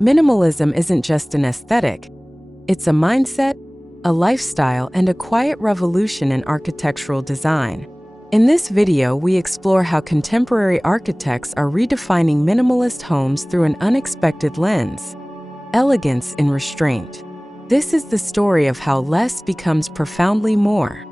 Minimalism isn't just an aesthetic, it's a mindset, a lifestyle, and a quiet revolution in architectural design. In this video, we explore how contemporary architects are redefining minimalist homes through an unexpected lens: elegance in restraint. This is the story of how less becomes profoundly more.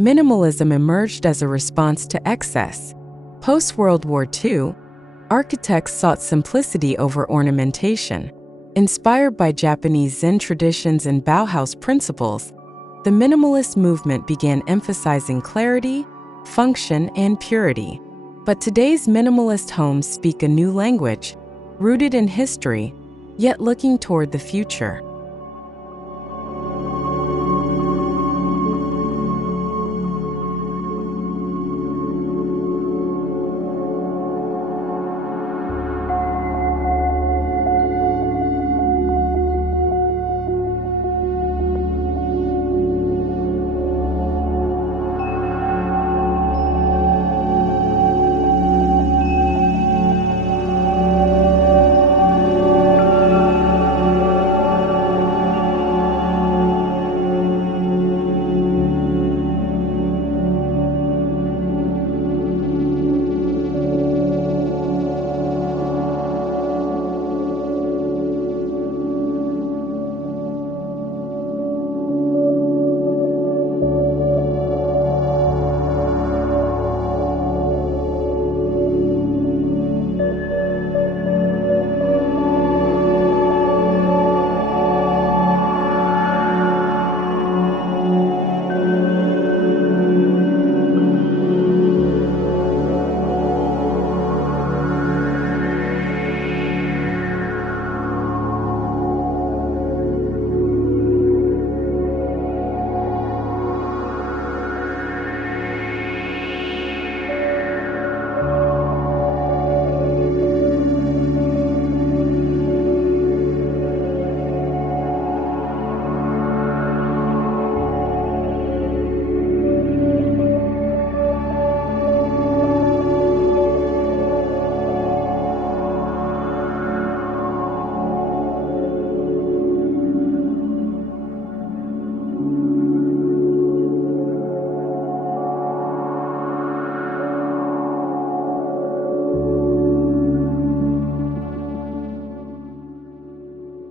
Minimalism emerged as a response to excess. Post-World War II, architects sought simplicity over ornamentation. Inspired by Japanese Zen traditions and Bauhaus principles, the minimalist movement began emphasizing clarity, function, and purity. But today's minimalist homes speak a new language, rooted in history, yet looking toward the future.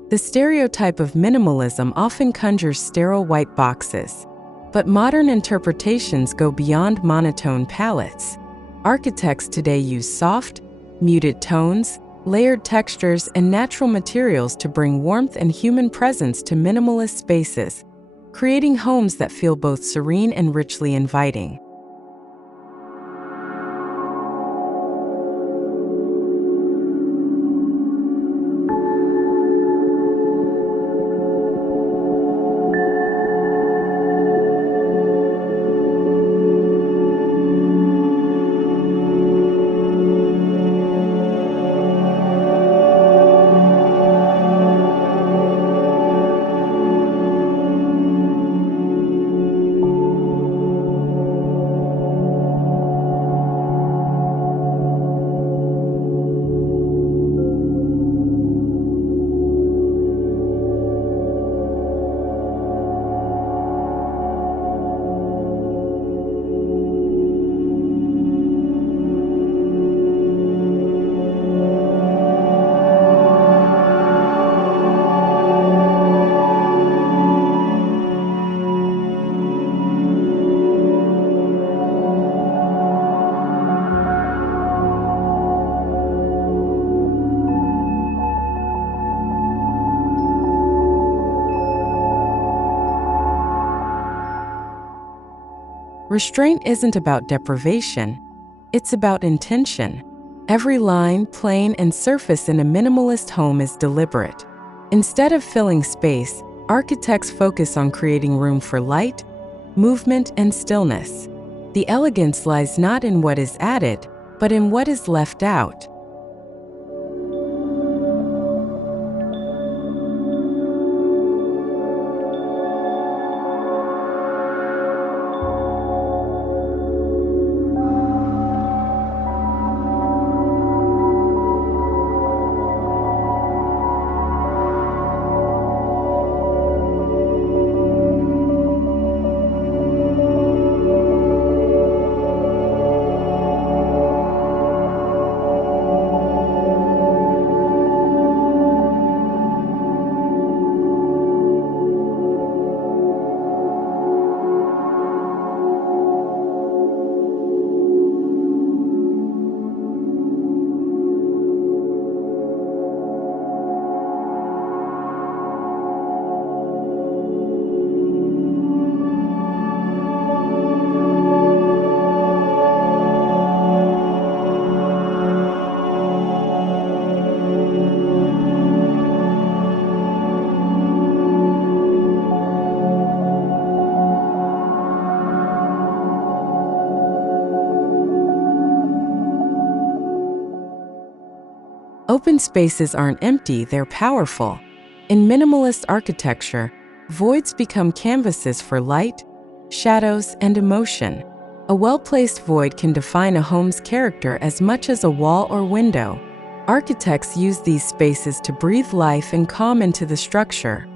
The stereotype of minimalism often conjures sterile white boxes, but modern interpretations go beyond monotone palettes. Architects today use soft, muted tones, layered textures, and natural materials to bring warmth and human presence to minimalist spaces, creating homes that feel both serene and richly inviting. Restraint isn't about deprivation, it's about intention. Every line, plane, and surface in a minimalist home is deliberate. Instead of filling space, architects focus on creating room for light, movement, and stillness. The elegance lies not in what is added, but in what is left out. Open spaces aren't empty, they're powerful. In minimalist architecture, voids become canvases for light, shadows, and emotion. A well-placed void can define a home's character as much as a wall or window. Architects use these spaces to breathe life and calm into the structure.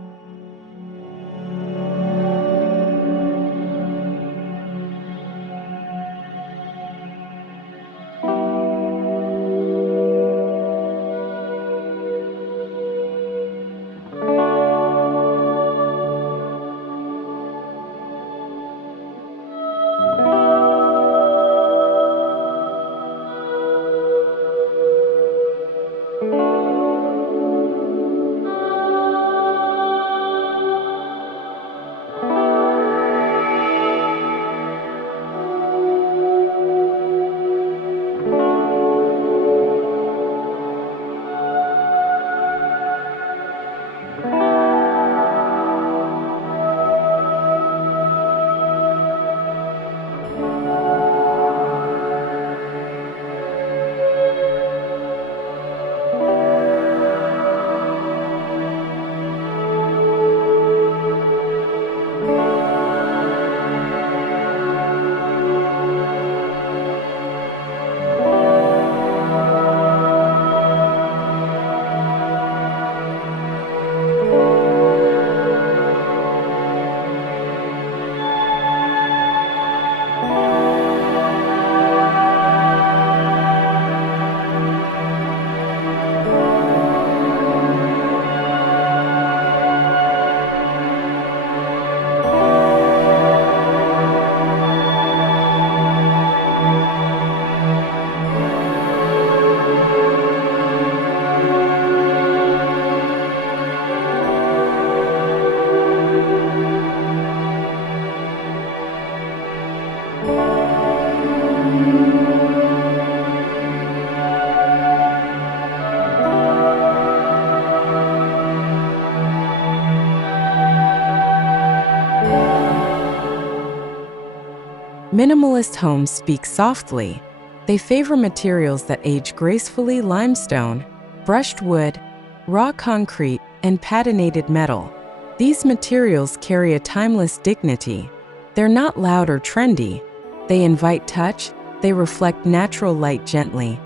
Minimalist homes speak softly. They favor materials that age gracefully: limestone, brushed wood, raw concrete, and patinated metal. These materials carry a timeless dignity. They're not loud or trendy. They invite touch, they reflect natural light gently,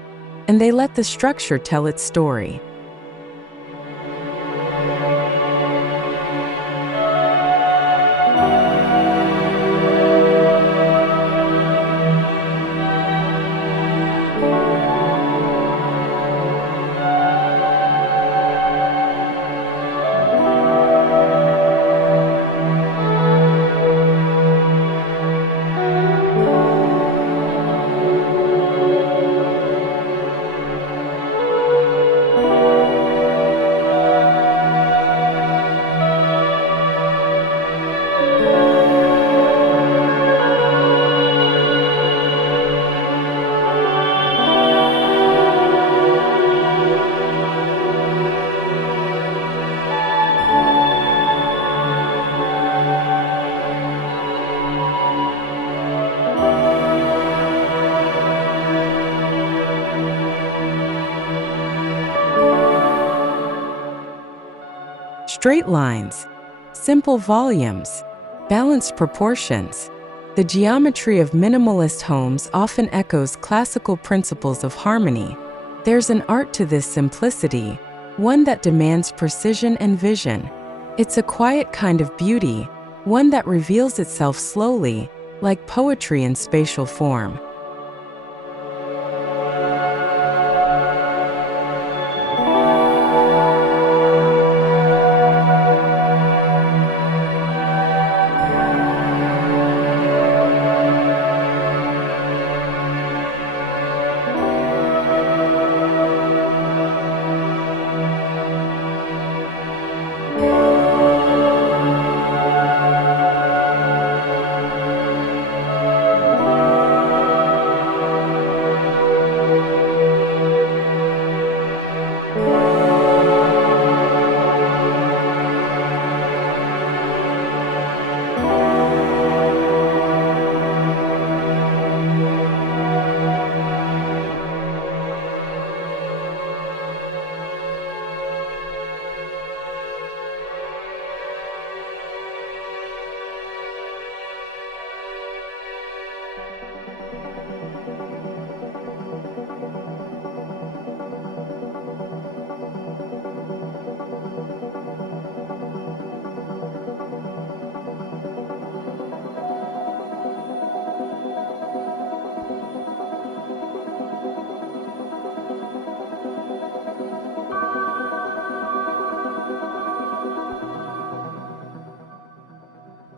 and they let the structure tell its story. straight lines, simple volumes, balanced proportions. The geometry of minimalist homes often echoes classical principles of harmony. There's an art to this simplicity, one that demands precision and vision. It's a quiet kind of beauty, one that reveals itself slowly, like poetry in spatial form.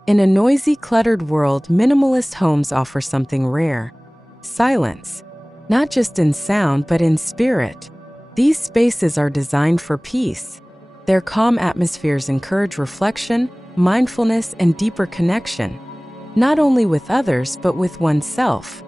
In a noisy, cluttered world, minimalist homes offer something rare: silence. Not just in sound, but in spirit. These spaces are designed for peace. Their calm atmospheres encourage reflection, mindfulness, and deeper connection, not only with others, but with oneself.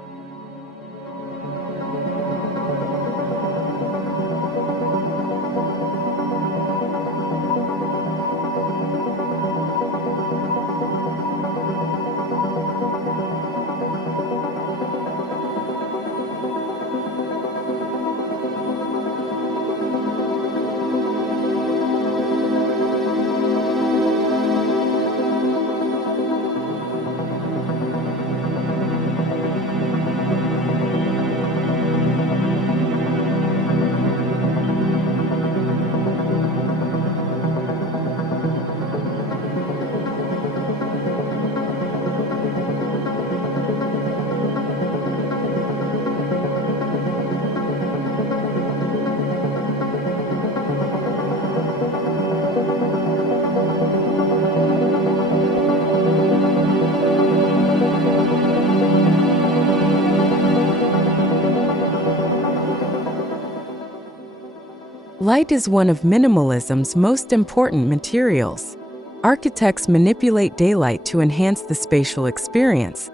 Light is one of minimalism's most important materials. Architects manipulate daylight to enhance the spatial experience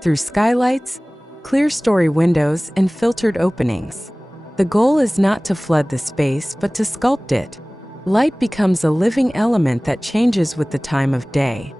through skylights, clear-story windows, and filtered openings. The goal is not to flood the space, but to sculpt it. Light becomes a living element that changes with the time of day.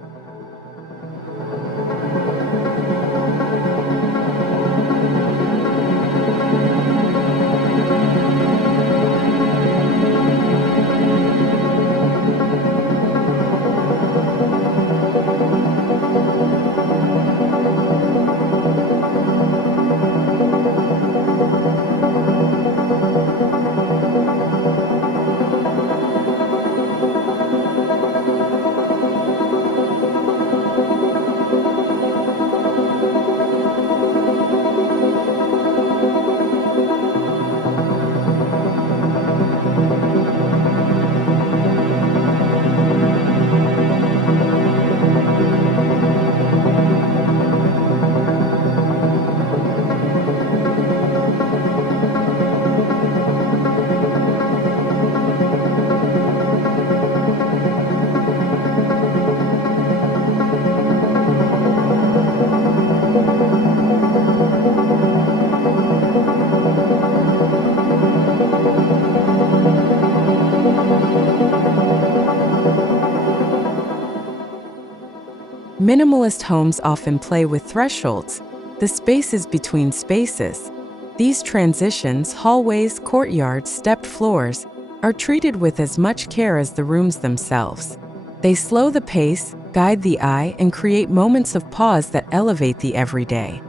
Minimalist homes often play with thresholds, the spaces between spaces. These transitions, hallways, courtyards, stepped floors, are treated with as much care as the rooms themselves. They slow the pace, guide the eye, and create moments of pause that elevate the everyday.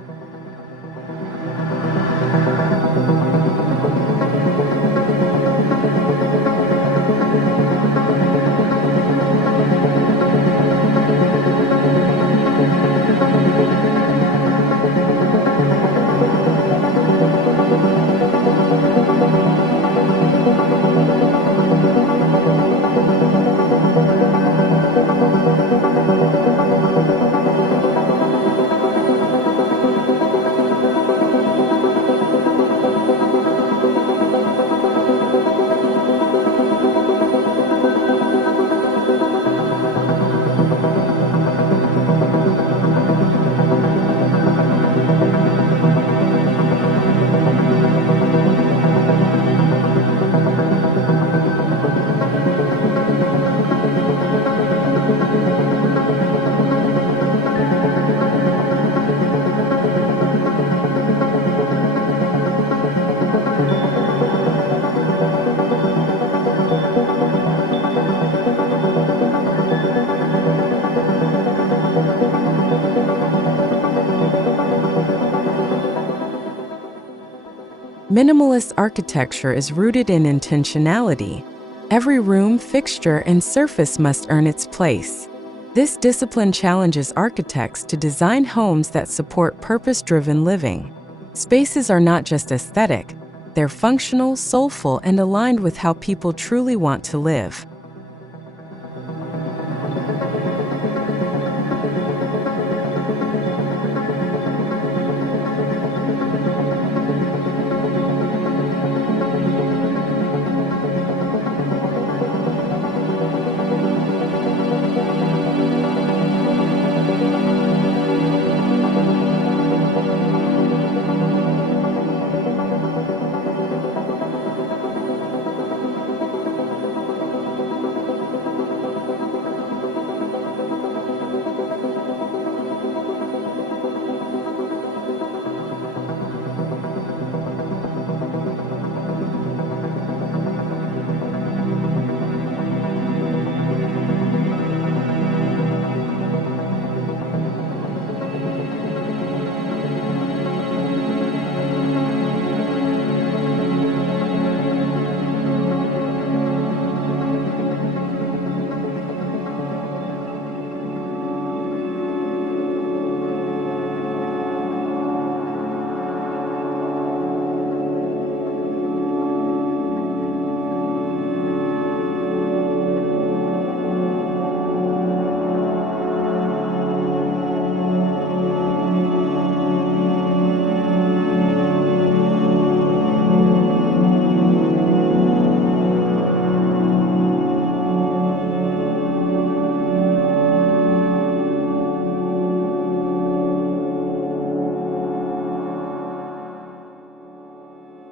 Minimalist architecture is rooted in intentionality. Every room, fixture, and surface must earn its place. This discipline challenges architects to design homes that support purpose-driven living. Spaces are not just aesthetic, they're functional, soulful, and aligned with how people truly want to live.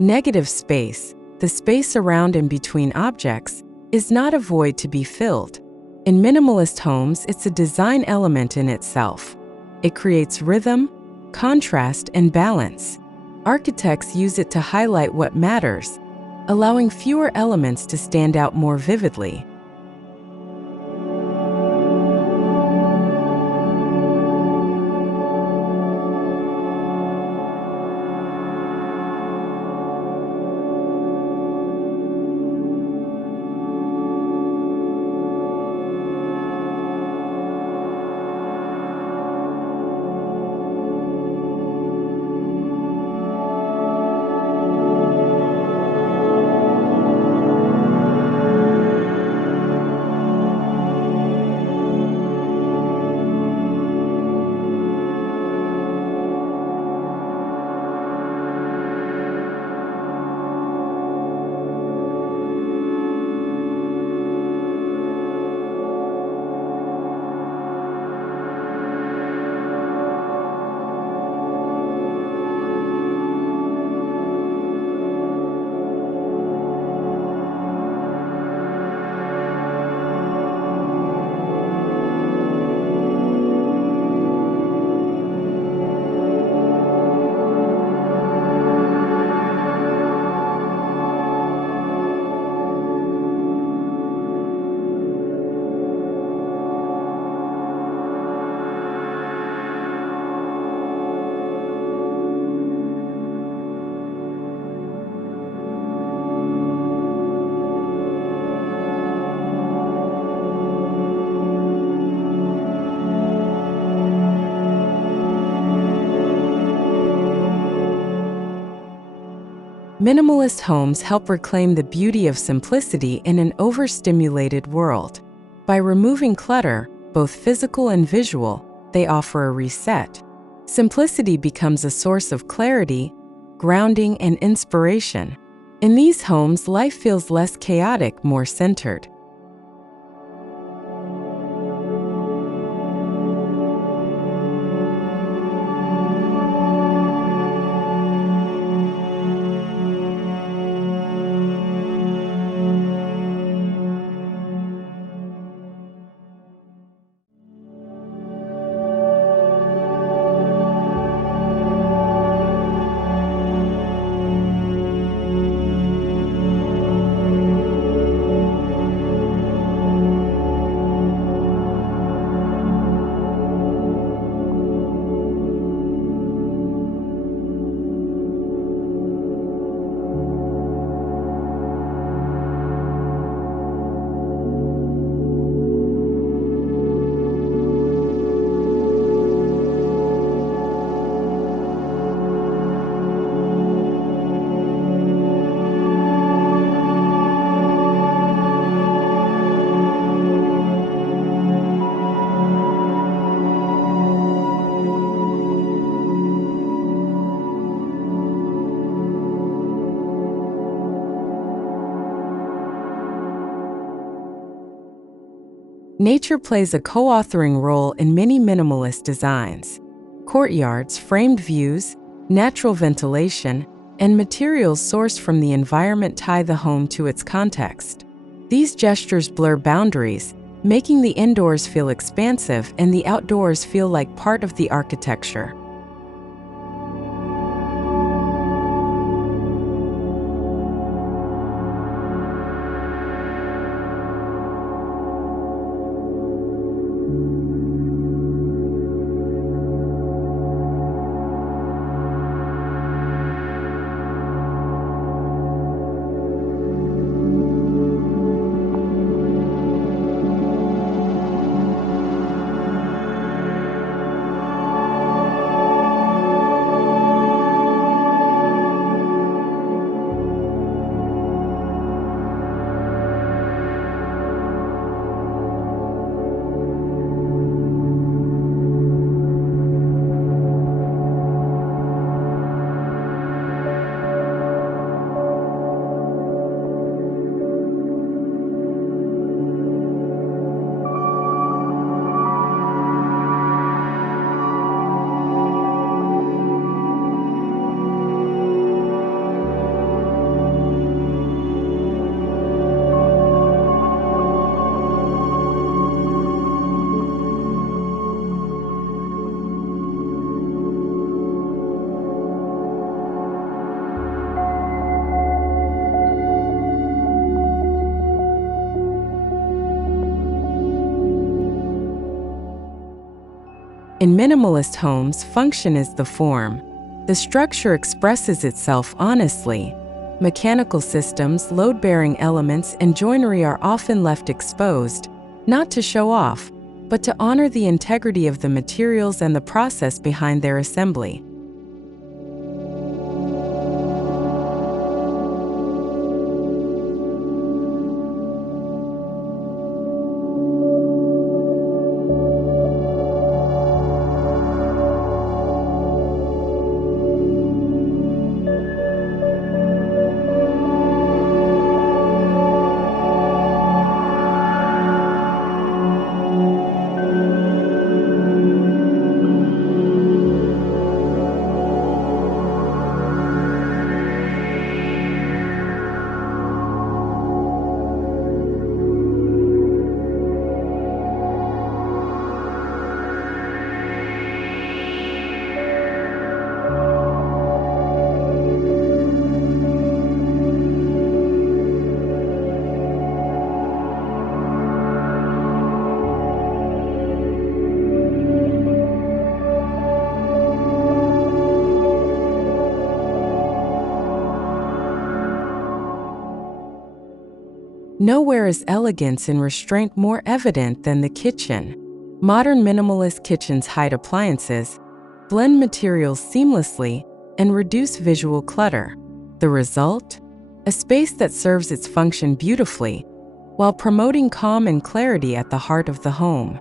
Negative space, the space around and between objects, is not a void to be filled. In minimalist homes, it's a design element in itself. It creates rhythm, contrast, and balance. Architects use it to highlight what matters, allowing fewer elements to stand out more vividly. Minimalist homes help reclaim the beauty of simplicity in an overstimulated world. By removing clutter, both physical and visual, they offer a reset. Simplicity becomes a source of clarity, grounding, and inspiration. In these homes, life feels less chaotic, more centered. Nature plays a co-authoring role in many minimalist designs. Courtyards, framed views, natural ventilation, and materials sourced from the environment tie the home to its context. These gestures blur boundaries, making the indoors feel expansive and the outdoors feel like part of the architecture. In minimalist homes, function is the form. The structure expresses itself honestly. Mechanical systems, load-bearing elements, and joinery are often left exposed, not to show off, but to honor the integrity of the materials and the process behind their assembly. Nowhere is elegance and restraint more evident than the kitchen. Modern minimalist kitchens hide appliances, blend materials seamlessly, and reduce visual clutter. The result? A space that serves its function beautifully, while promoting calm and clarity at the heart of the home.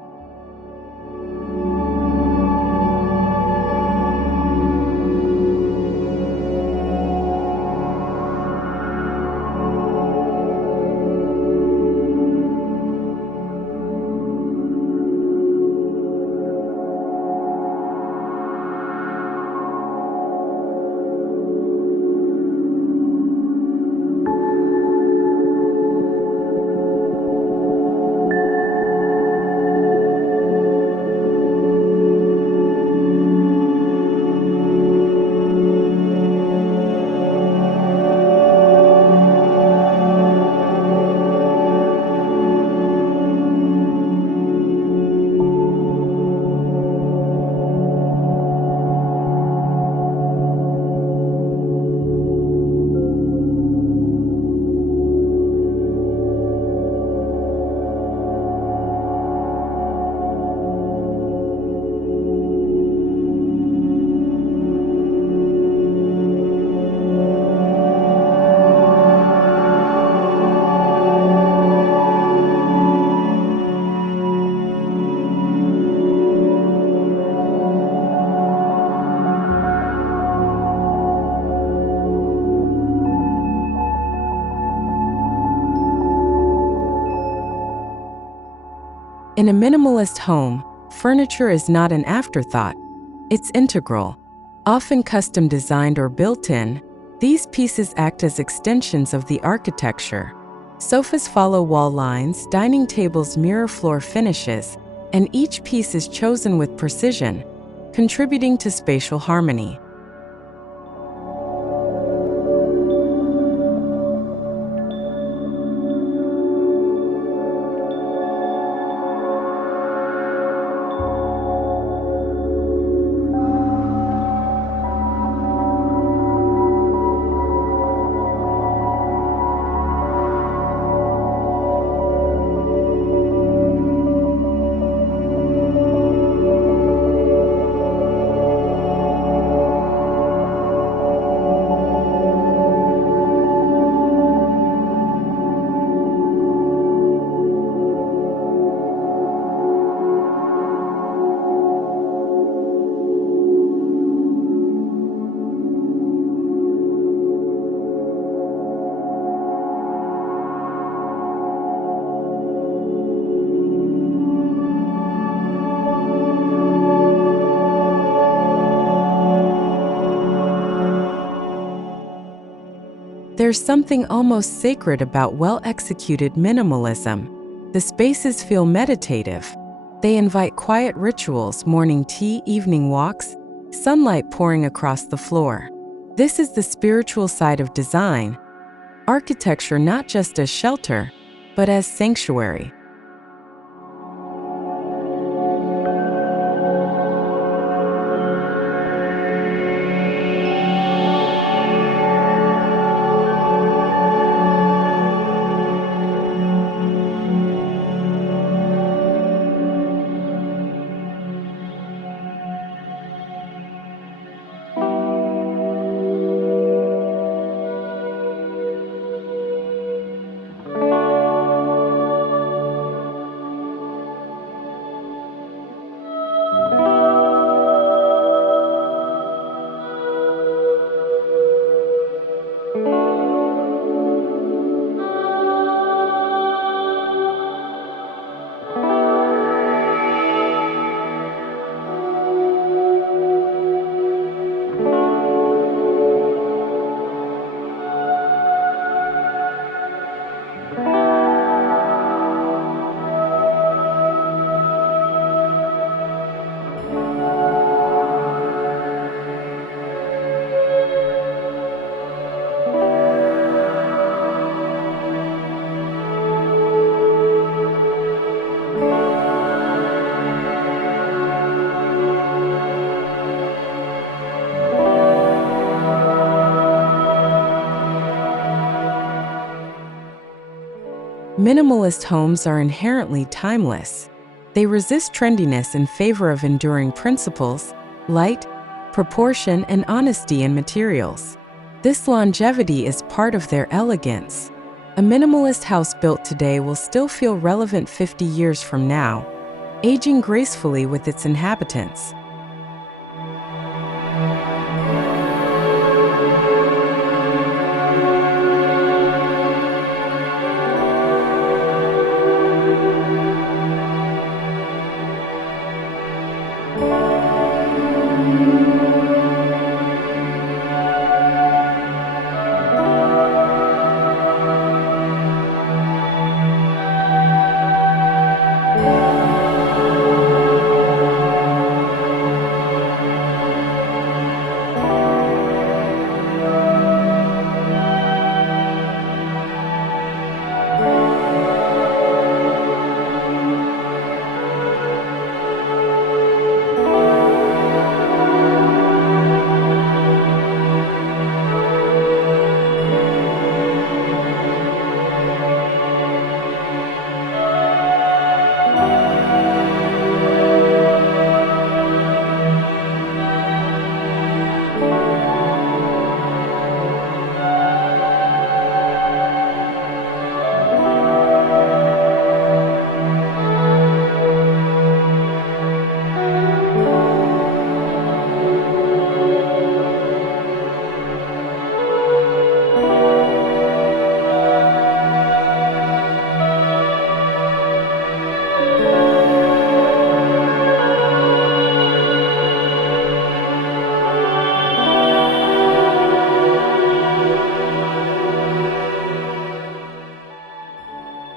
In a minimalist home, furniture is not an afterthought. It's integral. Often custom designed or built in, these pieces act as extensions of the architecture. Sofas follow wall lines, dining tables mirror floor finishes, and each piece is chosen with precision, contributing to spatial harmony. There's something almost sacred about well-executed minimalism. The spaces feel meditative. They invite quiet rituals, morning tea, evening walks, sunlight pouring across the floor. This is the spiritual side of design. Architecture not just as shelter, but as sanctuary. Minimalist homes are inherently timeless. They resist trendiness in favor of enduring principles, light, proportion, and honesty in materials. This longevity is part of their elegance. A minimalist house built today will still feel relevant 50 years from now, aging gracefully with its inhabitants.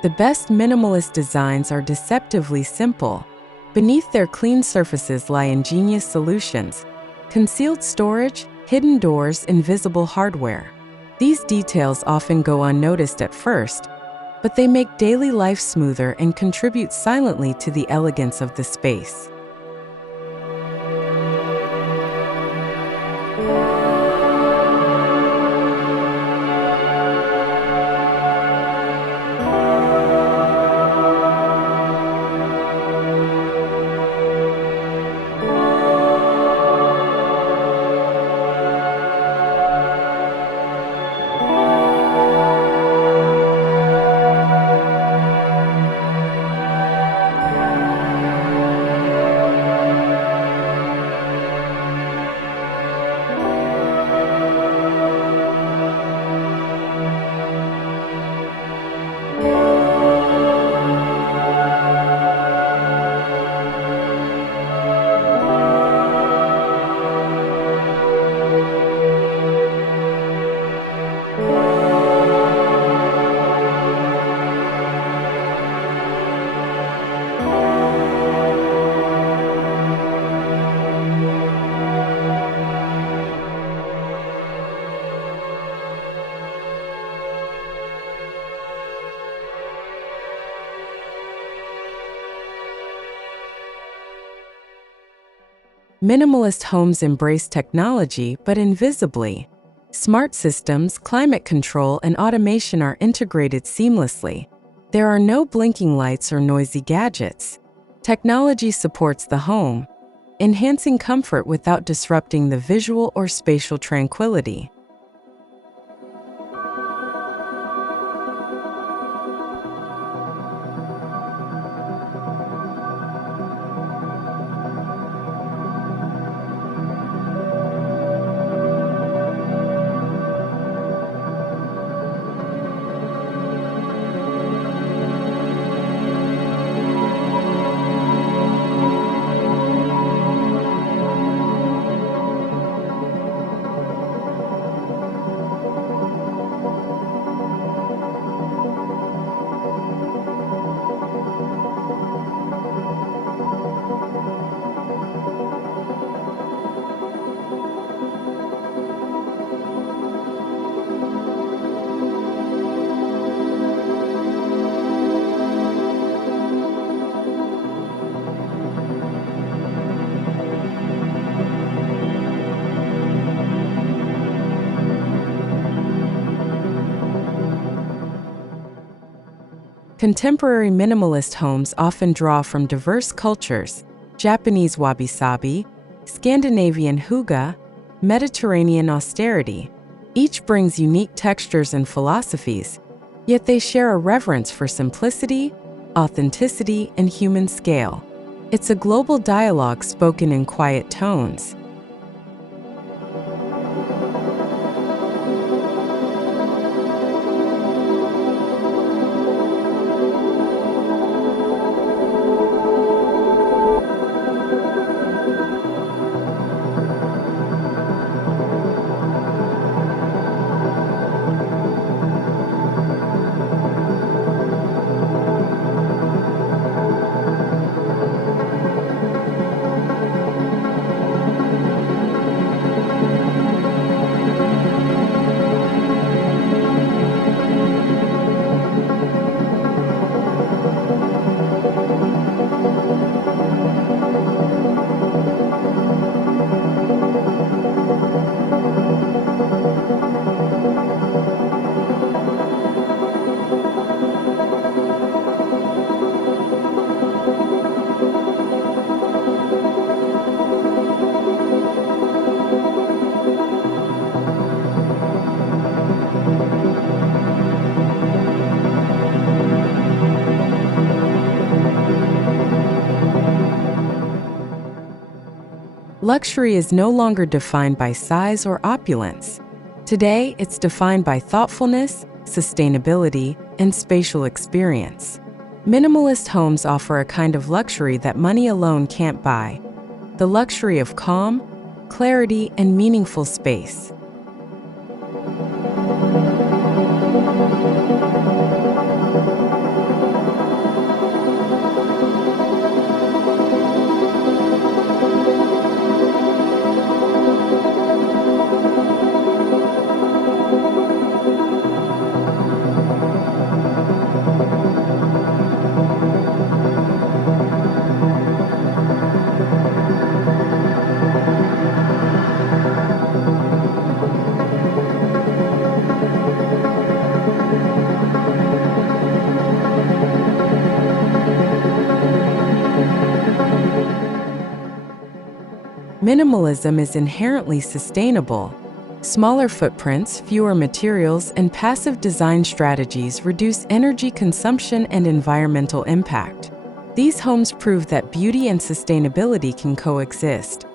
The best minimalist designs are deceptively simple. Beneath their clean surfaces lie ingenious solutions: concealed storage, hidden doors, invisible hardware. These details often go unnoticed at first, but they make daily life smoother and contribute silently to the elegance of the space. Minimalist homes embrace technology, but invisibly. Smart systems, climate control, and automation are integrated seamlessly. There are no blinking lights or noisy gadgets. Technology supports the home, enhancing comfort without disrupting the visual or spatial tranquility. Contemporary minimalist homes often draw from diverse cultures: Japanese wabi-sabi, Scandinavian hygge, Mediterranean austerity. Each brings unique textures and philosophies, yet they share a reverence for simplicity, authenticity, and human scale. It's a global dialogue spoken in quiet tones. Luxury is no longer defined by size or opulence. Today, it's defined by thoughtfulness, sustainability, and spatial experience. Minimalist homes offer a kind of luxury that money alone can't buy: the luxury of calm, clarity, and meaningful space. Minimalism is inherently sustainable. Smaller footprints, fewer materials, and passive design strategies reduce energy consumption and environmental impact. These homes prove that beauty and sustainability can coexist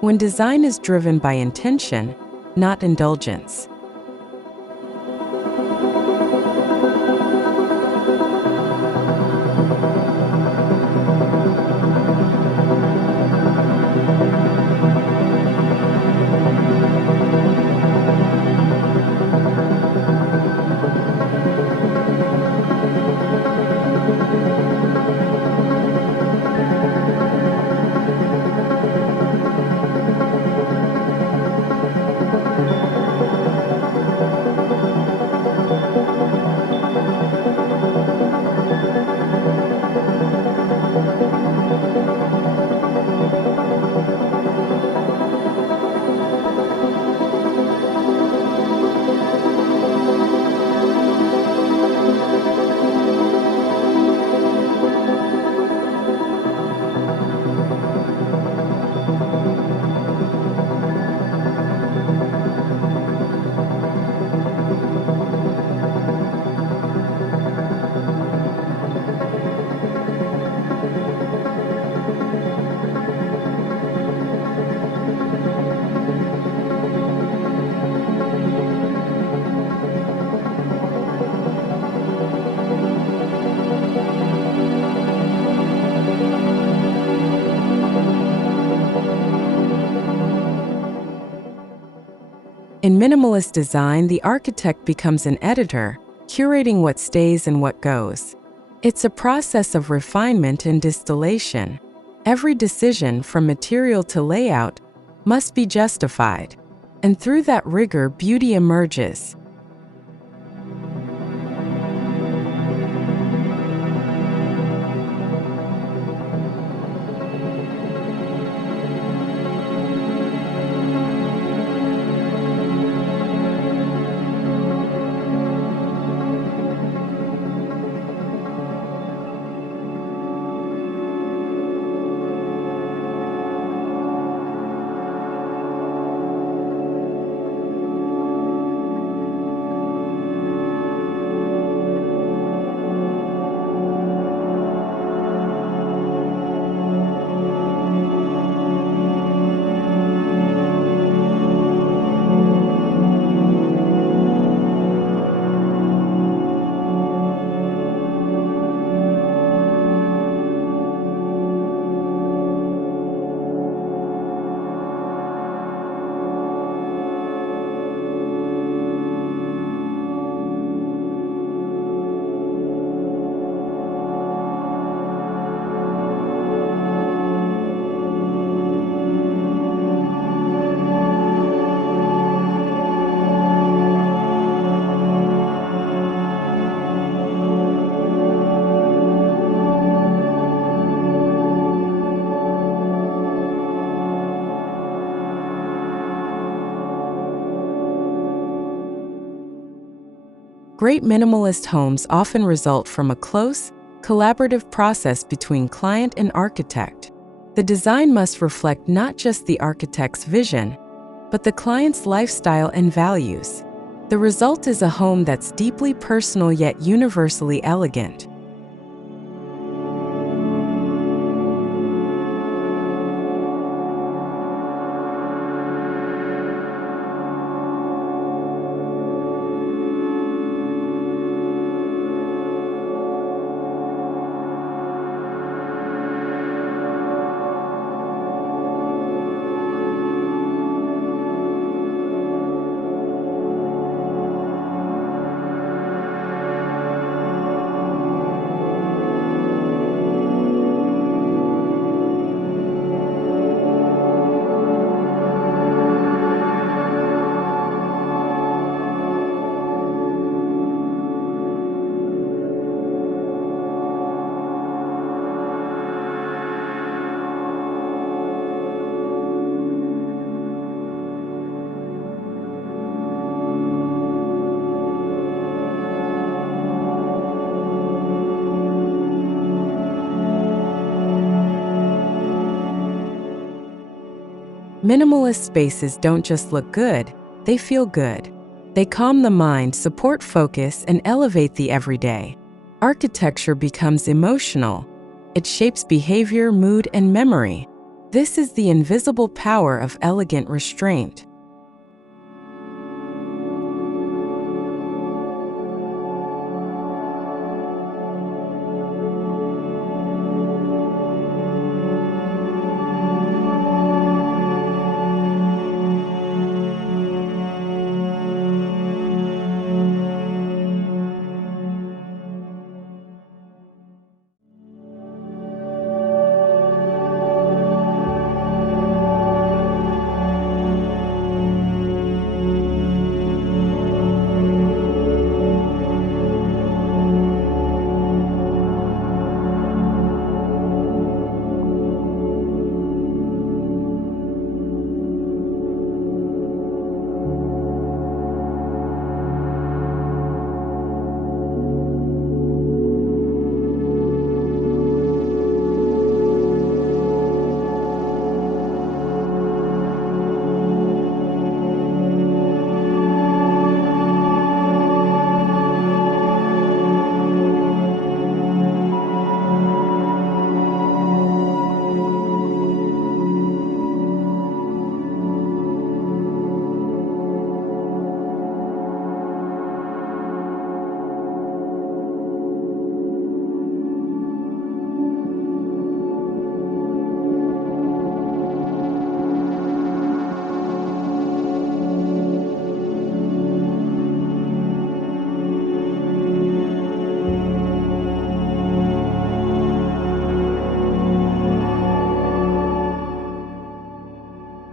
when design is driven by intention, not indulgence. In minimalist design, the architect becomes an editor, curating what stays and what goes. It's a process of refinement and distillation. Every decision, from material to layout, must be justified. And through that rigor, beauty emerges. Great minimalist homes often result from a close, collaborative process between client and architect. The design must reflect not just the architect's vision, but the client's lifestyle and values. The result is a home that's deeply personal yet universally elegant. Minimalist spaces don't just look good, they feel good. They calm the mind, support focus, and elevate the everyday. Architecture becomes emotional. It shapes behavior, mood, and memory. This is the invisible power of elegant restraint.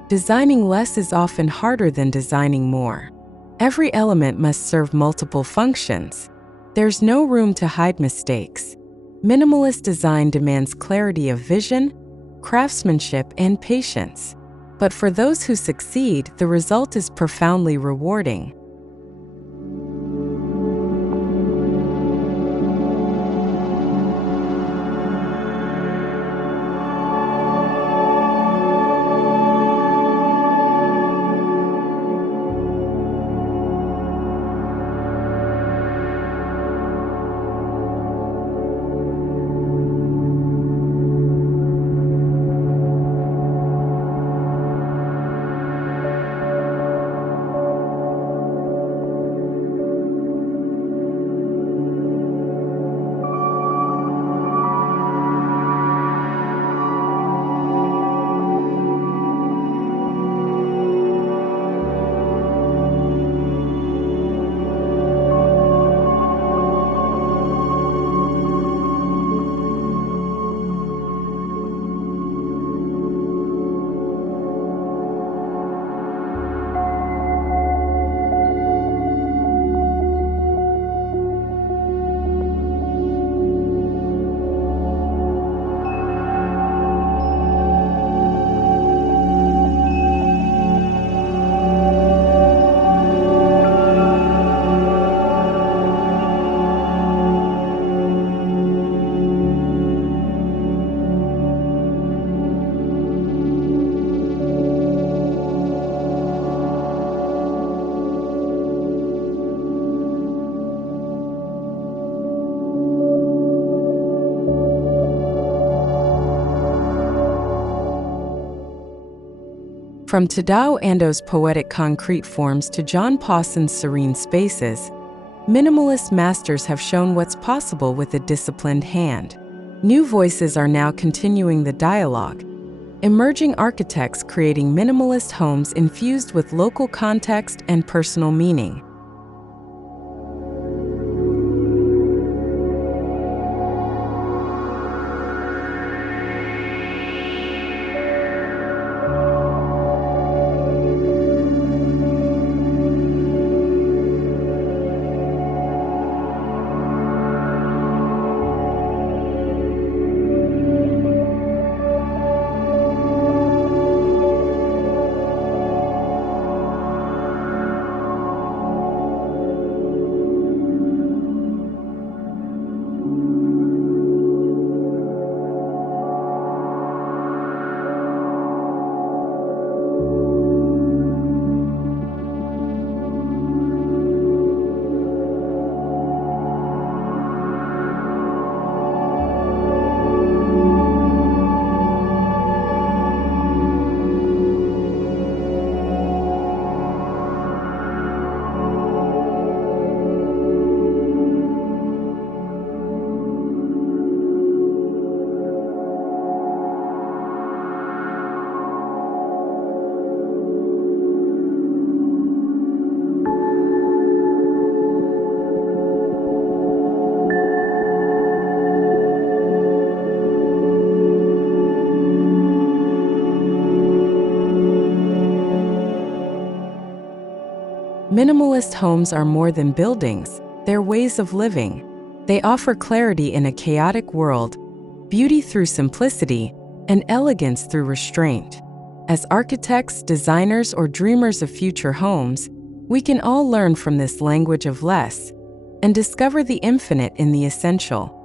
Designing less is often harder than designing more. Every element must serve multiple functions. There's no room to hide mistakes. Minimalist design demands clarity of vision, craftsmanship, and patience. But for those who succeed, the result is profoundly rewarding. From Tadao Ando's poetic concrete forms to John Pawson's serene spaces, minimalist masters have shown what's possible with a disciplined hand. New voices are now continuing the dialogue. Emerging architects creating minimalist homes infused with local context and personal meaning. Minimalist homes are more than buildings, they're ways of living. They offer clarity in a chaotic world, beauty through simplicity, and elegance through restraint. As architects, designers, or dreamers of future homes, we can all learn from this language of less and discover the infinite in the essential.